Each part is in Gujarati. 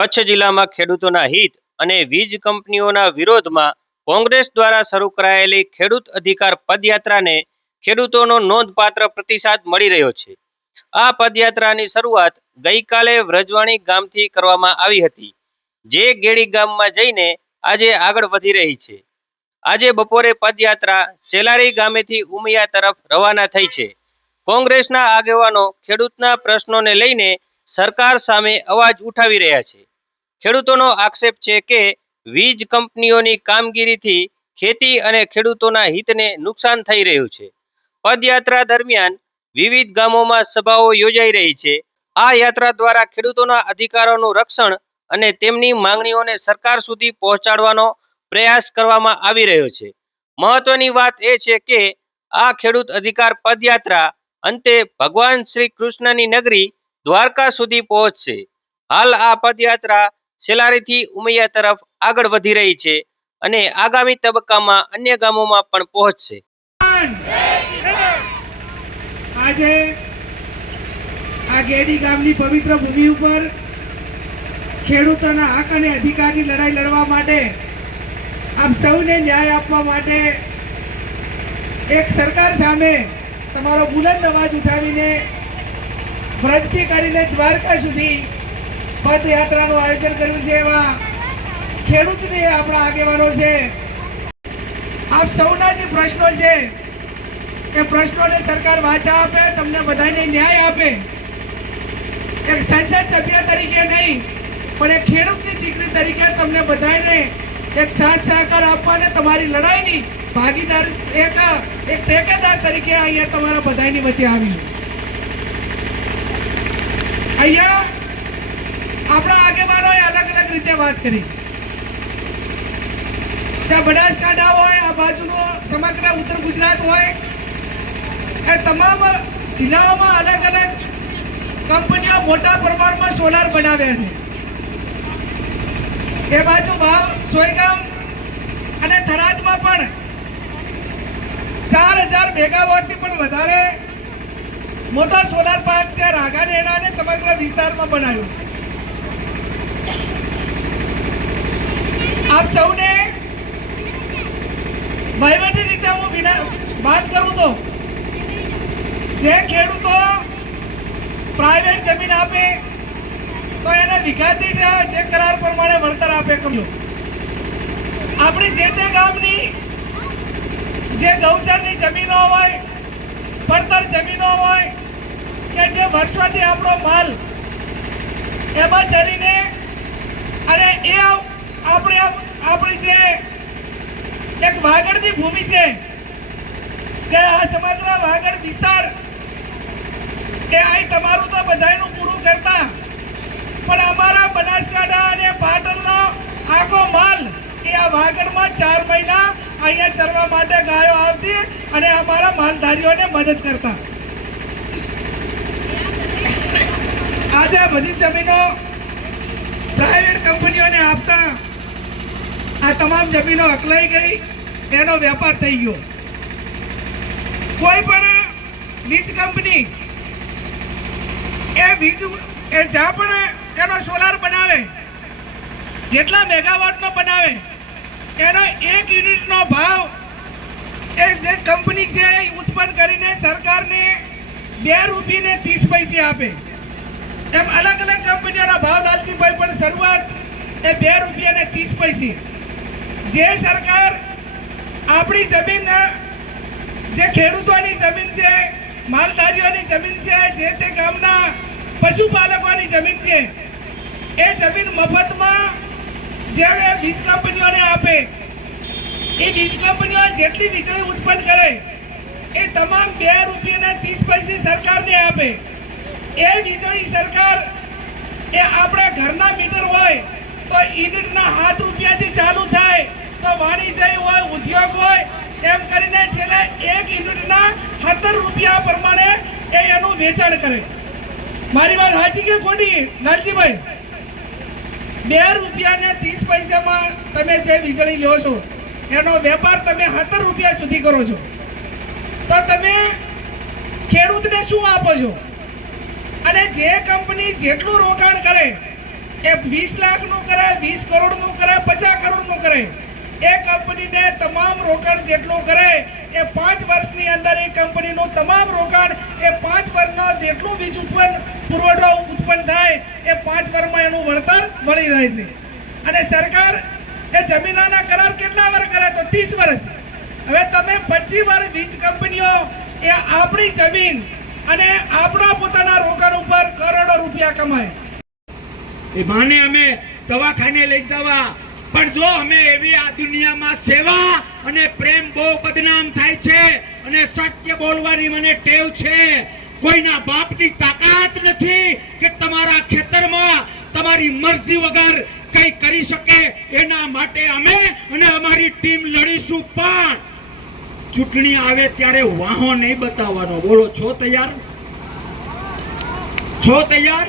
કચ્છ જિલ્લામાં ખેડૂતોના હિત અને વીજ કંપનીઓના વિરોધમાં કોંગ્રેસ દ્વારા શરૂ કરાયેલી ખેડૂત અધિકાર પદયાત્રાને ખેડૂતોનો નોંધપાત્ર પ્રતિસાદ મળી રહ્યો છે। આ પદયાત્રાની શરૂઆત ગઈકાલે વ્રજવાણી ગામથી કરવામાં આવી હતી, જે ગેડી ગામમાં જઈને આજે આગળ વધી રહી છે। આજે બપોરે પદયાત્રા સેલારી ગામેથી ઉમિયા તરફ રવાના થઈ છે। કોંગ્રેસના આગેવાનો ખેડૂતના પ્રશ્નોને લઈને સરકાર સામે અવાજ ઉઠાવી રહ્યા છે। ખેડૂતોનો આક્ષેપ છે કે વીજ કંપનીઓની કામગીરીથી ખેતી અને ખેડૂતોના હિતને નુકસાન થઈ રહ્યું છે। પદયાત્રા દરમિયાન વિવિધ ગામોમાં સભાઓ યોજાઈ રહી છે। આ યાત્રા દ્વારા ખેડૂતોના અધિકારોનું રક્ષણ અને તેમની માંગણીઓને સરકાર સુધી પહોંચાડવાનો પ્રયાસ કરવામાં આવી રહ્યો છે। મહત્વની વાત એ છે કે આ ખેડૂત અધિકાર પદયાત્રા અંતે ભગવાન શ્રી કૃષ્ણની નગરી દ્વારકા સુધી પહોંચશે। હાલ આ પદયાત્રા સેલારીથી ઉમૈયા તરફ આગળ વધી રહી છે અને આગામી તબક્કામાં અન્ય ગામોમાં પણ પહોંચશે। આજે આ ગેડી ગામની પવિત્ર ભૂમિ ઉપર ખેડૂતોના હક અને અધિકારની લડાઈ લડવા માટે, આપ સૌને ન્યાય આપવા માટે એક સરકાર સામે તમારો બુલંદ અવાજ ઉઠાવીને વ્રજથી કરીને દ્વારકા સુધી પદયાત્રાનું આયોજન કર્યું છે। એવા ખેડૂતને આપણા આગેવાનો છે। આપ સૌના જે પ્રશ્નો છે એ પ્રશ્નોને સરકાર વાચા આપે, તમને બધાને ન્યાય આપે। એક સંસદ સભ્ય તરીકે નહીં પણ એક ખેડૂતની દીકરી તરીકે તમને બધાને એક સાથ સહકાર આપવાને તમારી લડાઈની ભાગીદાર એક ટેકેદાર તરીકે અહીંયા તમારા બધાની વચ્ચે આવી। અહીંયા આપણા આગેવાનોએ અલગ અલગ રીતે વાત કરી। જ્યાં બનાસકાંઠા હોય, આ બાજુનો સમગ્ર ઉત્તર ગુજરાત હોય, એ તમામ જિલ્લાઓમાં અલગ અલગ કંપનીઓ મોટા પ્રમાણમાં સોલાર બનાવ્યા છે। એ બાજુ વાવ, સોયગામ અને થરાદમાં પણ 4000 મેગાવોટથી પણ વધારે મોટા સોલાર પાર્ક ત્યાં રાગાનેડા અને સમગ્ર વિસ્તારમાં બનાવ્યો છે। આપ સૌને વહીવટી રીતે હું વાત કરું તો જે ખેડૂતો પ્રાઇવેટ જમીન આપે તો એને વીઘા દીઠ જે કરાર પ્રમાણે વળતર આપે। આપણી જે તે ગામની જે ગૌચરની જમીનો હોય, પડતર જમીનો હોય કે જે વર્ષોથી આપણો માલ એમાં ચરીને અને એ આપણી જે એક વાગડની ભૂમિ છે કે આ સમગ્ર વાગડ વિસ્તાર કે અહીં તમારું તો બધાયનું પૂરું કરતા પણ અમારા બનાસકાંઠા અને પાટણનો આખો માલ એ આ વાગડમાં 4 મહિના અહીંયા ચરવા માટે ગાયો આવતી અને અમારા માલધારીઓને મદદ કરતા। આજે બધી જમીનો પ્રાઇવેટ કંપનીઓને આપતા આ તમામ જમીનો અકલાઈ ગઈ, એનો વેપાર થઈ ગયો। કોઈ પણ વીજ કંપની જ્યાં પણ એનો સોલાર બનાવે, જેટલા મેગાવોટનો બનાવે એનો 1 યુનિટનો ભાવ એ જે કંપની છે એ ઉત્પન્ન કરીને સરકારને 2 રૂપિયા ને 30 પૈસે આપે। એમ અલગ અલગ કંપનીઓના ભાવ લાલજીભાઈ પણ શરૂઆત એ 2 રૂપિયા ને 30 પૈસે। જે સરકાર આપણી જમીન, જે ખેડૂતોની જમીન છે, માલધારીઓની જમીન છે, જે તે ગામના પશુપાલકોની જમીન છે, એ જમીન મફતમાં જે વીજ કંપનીઓને આપે, એ વીજ કંપનીઓ જેટલી વીજળી ઉત્પન્ન કરે એ તમામ 2 રૂપિયા ને 30 પૈસે સરકારને આપે। એ વીજળી સરકાર એ આપણા ઘરના મીટર હોય તો યુનિટના 7 રૂપિયાથી ચાલુ થાય, તો વાણિજ્ય હોય, ઉદ્યોગ હોય, એમ કરીને છેલ્લે 1 યુનિટના 17 રૂપિયા પ્રમાણે એ એનું વેચાણ કરે। મારી વાત સાચી કે ખોટી લાલજીભાઈ? 2 રૂપિયા ને 30 પૈસામાં તમે જે વીજળી લ્યો છો એનો વેપાર તમે 17 રૂપિયા સુધી કરો છો, તો તમે ખેડૂતને શું આપો છો? અને જે કંપની જેટલું રોકાણ કરે એ 20 લાખનું કરે, 20 કરોડનું કરે, 50 કરોડનું કરે, એ કંપનીને તમામ રોકાણ જેટલું કરે એ 5 વર્ષની અંદર એ કંપનીનું તમામ રોકાણ એ 5 વર્ષનો જેટલું વીજ પુરવઠો ઉત્પન્ન થાય એ 5 વર્ષમાં એનું વળતર મળી જાય છે. અને સરકાર એ જમીનના કરાર કેટલા વર્ષ કરે તો 30 વર્ષ. હવે તમે 25 વર્ષ વીજ કંપનીઓ એ આપણી જમીન અને આપણા પોતાના રોકાણ ઉપર કરોડો રૂપિયા કમાય. એ માને અમે દવાખાને લઈ જવા, પણ જો અમે એવી આ દુનિયામાં સેવા અને પ્રેમ બહુ બદનામ થાય છે અને સત્ય બોલવાની મને ટેવ છે. કોઈના બાપની તાકાત નથી કે તમારા ખેતરમાં તમારી મરજી વગર કઈ કરી શકે. એના માટે અમે અને અમારી ટીમ લડીશું, પણ ચૂંટણી આવે ત્યારે વાહો નહીં બતાવવાનો. બોલો, છો તૈયાર? છો તૈયાર?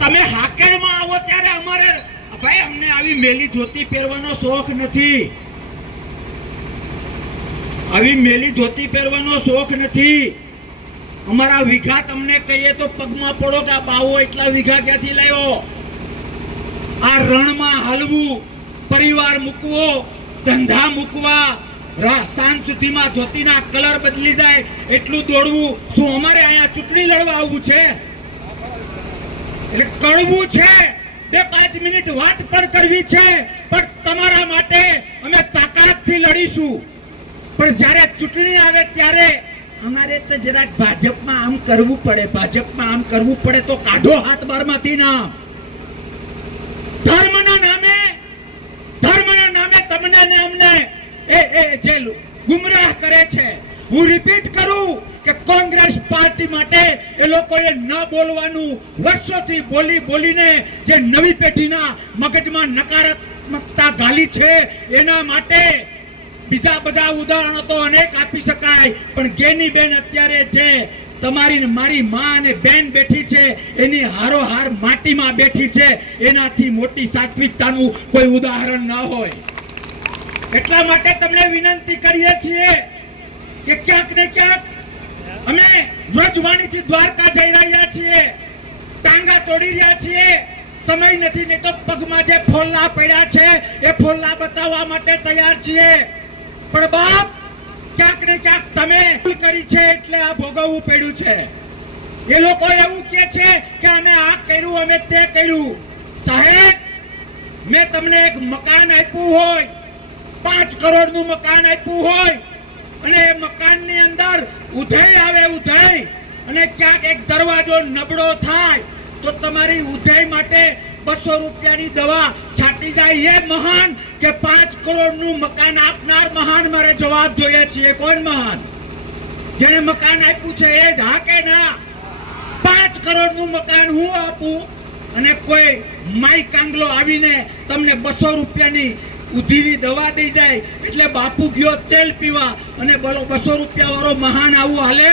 તમે હાકેડમાં આવો ત્યારે અમારે ભાઈ અમને આવી મેલી ધોતી પહેરવાનો શોખ નથી. આવી મેલી ધોતી પહેરવાનો શોખ નથી. અમારા વીઘા તમને કહીએ તો પગમાં પડો કે આ બાવો એટલા વીઘા ક્યાંથી લાવ્યો. આ રણમાં હાલવું, પરિવાર મૂકવો, ધંધા મૂકવા, સાંજ સુધીમાં ધોતીના કલર બદલી જાય એટલું દોડવું. શું અમારે અહીંયા ચૂંટણી લડવા આવવું છે? એટલે કડવું છે, 2-5 મિનિટ વાત પણ કરવી છે, પણ તમારા માટે અમે તાકાતથી લડીશું. પણ જ્યારે ચૂંટણી આવે ત્યારે અમારે તો જરાક ભાજપમાં આમ કરવું પડે, ભાજપમાં આમ કરવું પડે તો કાઢો હાથ બારમાંથી નામ. ધર્મના નામે તમને ને અમને એ જે ગુમરાહ કરે છે. હું રિપીટ કરું કે કોંગ્રેસ પાર્ટી માટે એ લોકોએ ન બોલવાનું, વર્ષોથી બોલીને જે નવી પેઢીના મગજમાં નકારાત્મકતા ગાલી છે એના માટે બીજા બધા ઉદાહરણો તો અનેક આપી શકાય. પણ ગેનીબેન અત્યારે છે તમારી ને મારી માં અને બેન બેઠી છે એની હારોહાર માટીમાં બેઠી છે. એનાથી મોટી સાત્વિકતાનું કોઈ ઉદાહરણ ન હોય. એટલા માટે તમને વિનંતી કરીએ છીએ કે ક્યાંક ને ક્યાંક અમે વ્રજવાણીથી દ્વારકા જઈ રહ્યા છીએ, ટાંગા તોડી રહ્યા છીએ. સમય નથી, નહીં તો પગમાં જે ફોલ્લા પડ્યા છે એ ફોલ્લા બતાવવા માટે તૈયાર છીએ. પણ બાપ, ક્યાંક ને ક્યાંક તમે ભૂલ કરી છે એટલે આ ભોગવવું પડ્યું છે. એ લોકો એવું કહે છે કે અમે આ કર્યું, અમે તે કર્યું. સાહેબ, મેં તમને એક મકાન આપ્યું હોય, 5 કરોડનું મકાન આપ્યું હોય અને એ મકાનની અંદર ઉધઈ આવે, ઉધઈ, અને ક્યાંક એક દરવાજો નબળો થાય તો તમારી ઉધઈ માટે 200 રૂપિયાની દવા છાટી જાય. એ મહાન કે 5 કરોડનું મકાન આપનાર મહાન? મારે જવાબ જોઈએ છીએ. કોણ મહાન? જેને મકાન આપ્યું છે એ જ, હા કે ના? 5 કરોડનું મકાન હું આપું અને કોઈ માઈ કાંગલો આવીને તમને 200 રૂપિયાની ઉધીની દવા દઈ જાય એટલે બાપુ ગયો તેલ પીવા અને બોલો 200 રૂપિયા વાળો મહાન આવું હાલે?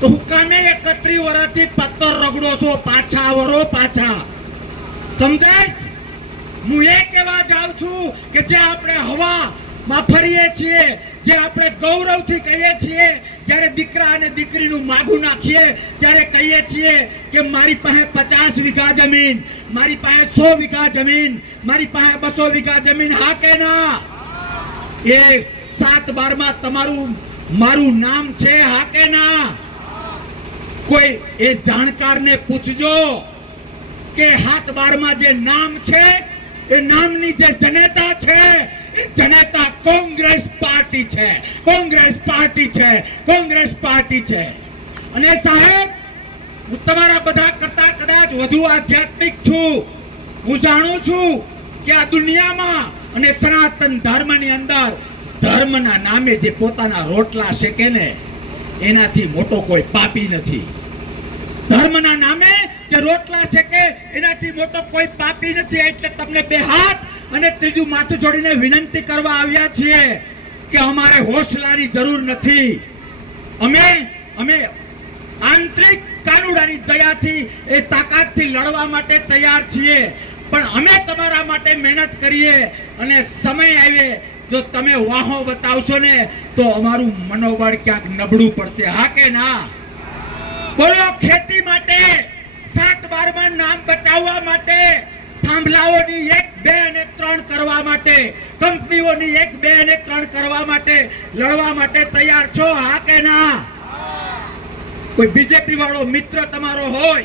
તો હું કામે 31 વર્ષથી પત્તર રગડો છો, પાછા વરો પાછા. સમજાય? હું એ કહેવા જાઉં છું કે જે આપણે હવામાં ફરીએ છીએ, જે આપણે ગૌરવથી કહીએ છીએ, જ્યારે દીકરા અને દીકરીનું માગું નાખીએ ત્યારે કહીએ છીએ કે મારી પાસે 50 વીઘા જમીન, મારી પાસે 100 વીઘા જમીન, મારી પાસે 200 વીઘા જમીન. હા કે ના? એ 7/12 તમારું મારું નામ છે, હા કે ના? કોઈ એ જાણકારને પૂછજો કે 7/12 જે નામ છે એ નામની જે જનતા છે એ જનતા કોંગ્રેસ પાર્ટી છે, કોંગ્રેસ પાર્ટી છે, કોંગ્રેસ પાર્ટી છે. અને સાહેબ, હું તમારા બધા કરતા કદાચ વધુ આધ્યાત્મિક છું. હું જાણું છું કે આ દુનિયામાં અને સનાતન ધર્મની અંદર ધર્મના નામે જે પોતાના રોટલા શેકે ને એનાથી મોટો કોઈ પાપી નથી. ધર્મના નામે જે રોટલા શેકે એનાથી મોટો કોઈ પાપી નથી. એટલે તમને 2 હાથ અને ત્રીજું માથું જોડીને વિનંતી કરવા આવ્યા છીએ કે અમારે હોશલાની જરૂર નથી. અમે આંતરિક કાનુડાની દયાથી એ તાકાતથી લડવા માટે તૈયાર છીએ. પણ અમે તમારા માટે મહેનત કરીએ અને સમય આવે જો તમે વાહો બતાવશો ને તો અમારું મનોબળ ક્યાંક નબળું પડશે. હા કે ના? બોલો, ખેતી માટે 7 બારમાં નામ બચાવવા માટે, થાંભલાઓની 1, 2 અને 3 કરવા માટે, કંપનીઓની 1, 2 અને 3 કરવા માટે લડવા માટે તૈયાર છો? હા કે ના? કોઈ બીજેપી વાળો મિત્ર તમારો હોય,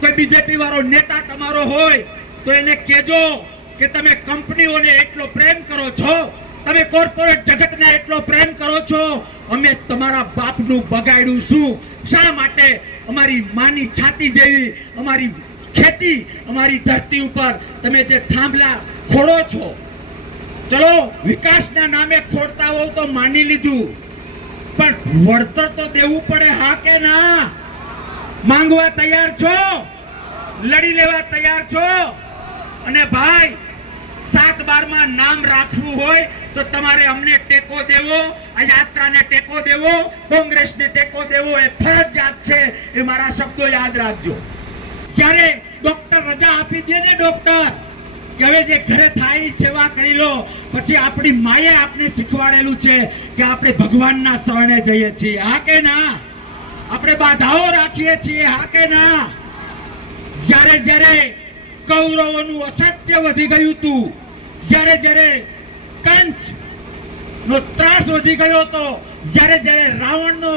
કોઈ બીજેપી વાળો નેતા તમારો હોય તો એને કહેજો કે તમે કંપનીઓને એટલો પ્રેમ કરો છો, તમે કોર્પોરેટ જગતને એટલો પ્રેમ કરો છો, અમે તમારા બાપનું બગાડ્યું શું? શા માટે અમારી માની છાતી જેવી અમારી ખેતી, અમારી ધરતી ઉપર તમે જે થાંભલા ખોડો છો? ચલો વિકાસના નામે ખોડતા હોવ તો માની લીધું, પણ વળતર તો દેવું પડે. હા કે ના? માંગવા તૈયાર છો? લડી લેવા તૈયાર છો? અને ભાઈ 7 બારમાં નામ રાખવું હોય તો તમારે અમને ટેકો દેવો, આ યાત્રાને ટેકો દેવો, કોંગ્રેસને ટેકો દેવો એ ફરજિયાત છે. એ મારા શબ્દો યાદ રાખજો. જ્યારે ડોક્ટર રજા આપી દે ને, ડોક્ટર કે હવે જે ઘરે થાય સેવા કરી લો, પછી આપણી માએ આપણે શીખવાડેલું છે કે આપણે ભગવાનના શરણે જઈએ છીએ. હા કે ના? આપણે બાધાઓ રાખીએ છીએ. હા કે ના? જ્યારે જ્યારે કૌરવોનું અસત્ય વધી ગયું હતું, જ્યારે જ્યારે કંસ નો ત્રાસ વધી ગયો હતો, જ્યારે જ્યારે રાવણનો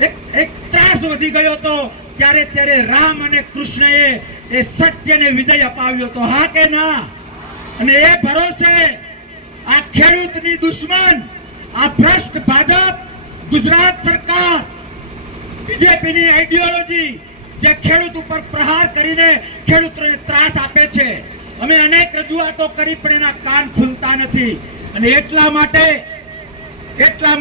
એક ત્રાસ વધી ગયો હતો, ત્યારે રામ અને કૃષ્ણએ એ સત્યને વિજય અપાવ્યો હતો. હા કે ના? અને એ ભરોસે આ ખેડૂતની દુશ્મન, આ ભ્રષ્ટ ભાજપ, ગુજરાત સરકાર, બીજેપીની આઈડિયોલોજી જે ખેડૂત ઉપર પ્રહાર કરીને ખેડૂતોને ત્રાસ આપે છે. અમે અનેક રજૂઆતો કરી પણ એના કાન ખુલતા નથી. અને એટલા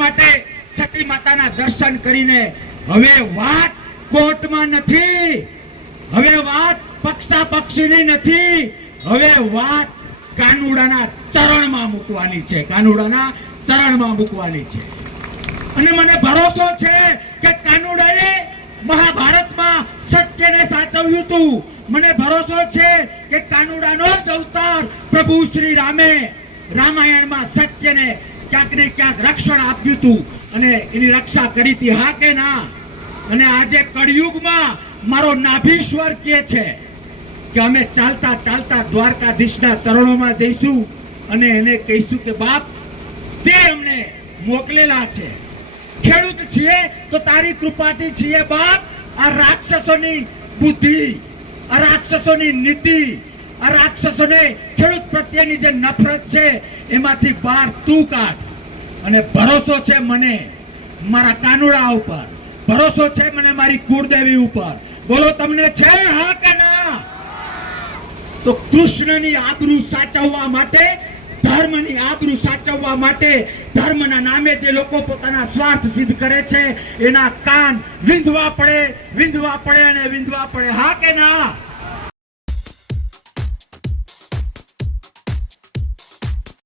માટે સતી માતાના દર્શન કરીને હવે વાત કોર્ટમાં નથી, હવે વાત પક્ષાપક્ષીની નથી, હવે વાત કાનુડાના ચરણમાં મૂકવાની છે. કાનુડાના ચરણમાં મૂકવાની છે. અને મને ભરોસો છે કે કાનુડાએ મહાભારતમાં સત્યને સાચવ્યું હતું. મને ભરોસો છે કે કાનુડાનો જ અવતાર પ્રભુ શ્રી રામે રામાયણમાં સત્યને ક્યાંક ને ક્યાંક રક્ષણ આપ્યું હતું અને એની રક્ષા કરી હતી. હા કે ના? અને આજે કળિયુગમાં મારો નાભીશ્વર કહે છે કે અમે ચાલતા ચાલતા દ્વારકાધીશના ચરણોમાં જઈશું અને એને કહીશું કે બાપ, તે અમને મોકલેલા છે. ખેડૂત છીએ તો તારી કૃપાથી છીએ બાપ. આ રાક્ષસોની બુદ્ધિ, આ રાક્ષસોની નીતિ, આ રાક્ષસોને ખેડૂત પ્રત્યેની જે નફરત છે એમાંથી બહાર તું કાઢ. અને ભરોસો છે મને મારા કાનુડા ઉપર, ભરોસો છે મને મારી કુળદેવી ઉપર. બોલો તમને છે? હા કે ના? તો કૃષ્ણની આબરૂ સાચવવા માટે, ધર્મની આબરૂ સાચવવા માટે, ધર્મના નામે જે લોકો પોતાના સ્વાર્થ સિદ્ધ કરે છે એના કાન વિંધવા પડે અને વિંધવા પડે. હા કે ના?